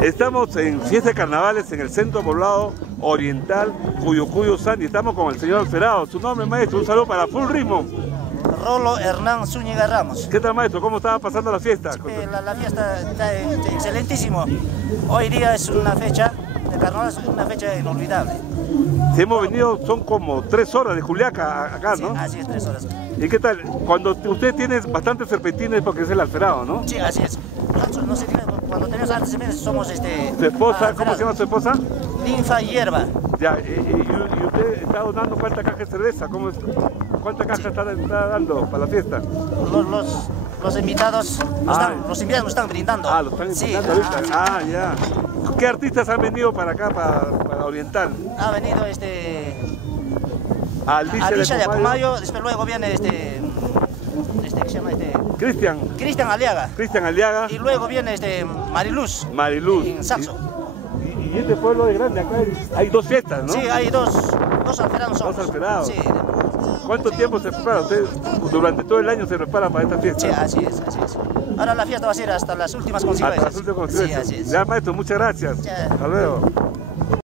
Estamos en fiesta de carnavales en el centro poblado oriental Cuyucuyo San y estamos con el señor Alferado. Su nombre, maestro, un saludo para Full Ritmo. Rolo Hernán Zúñiga Ramos. ¿Qué tal, maestro? ¿Cómo estaba pasando la fiesta? La fiesta está excelentísimo. Hoy día es una fecha de carnaval, es una fecha inolvidable. Si hemos venido, son como 3 horas de Juliaca acá, ¿no? Sí, así es, 3 horas. ¿Y qué tal? Cuando usted tiene bastantes serpentines porque es el Alferado, ¿no? Sí, así es. Nosotros, no sé, cuando tenemos artes somos ¿Su esposa? ¿Cómo se llama su esposa? Ninfa Hierba. Ya, y usted está donando cuántas cajas de cerveza, ¿cuántas cajas está dando para la fiesta? Los invitados, los invitados nos están brindando. Ah, lo están invitando ahorita. Ah, ya. ¿Qué artistas han venido para acá, para Oriental? Ha venido Alicia de Apumayo, después luego viene ¿qué se llama Cristian Aliaga. Cristian Aliaga. Y luego viene Mariluz. En Saxo. Y este pueblo de grande, acá hay 2 fiestas, ¿no? Sí, hay dos alferados. 2 alferados. Sí. ¿Cuánto tiempo se prepara? ¿Usted durante todo el año se prepara para esta fiesta? Sí, así es. Ahora la fiesta va a ser hasta las últimas consecuencias. Hasta las últimas consecuencias. Sí, así es. Ya, maestro, muchas gracias. Ya. Hasta luego.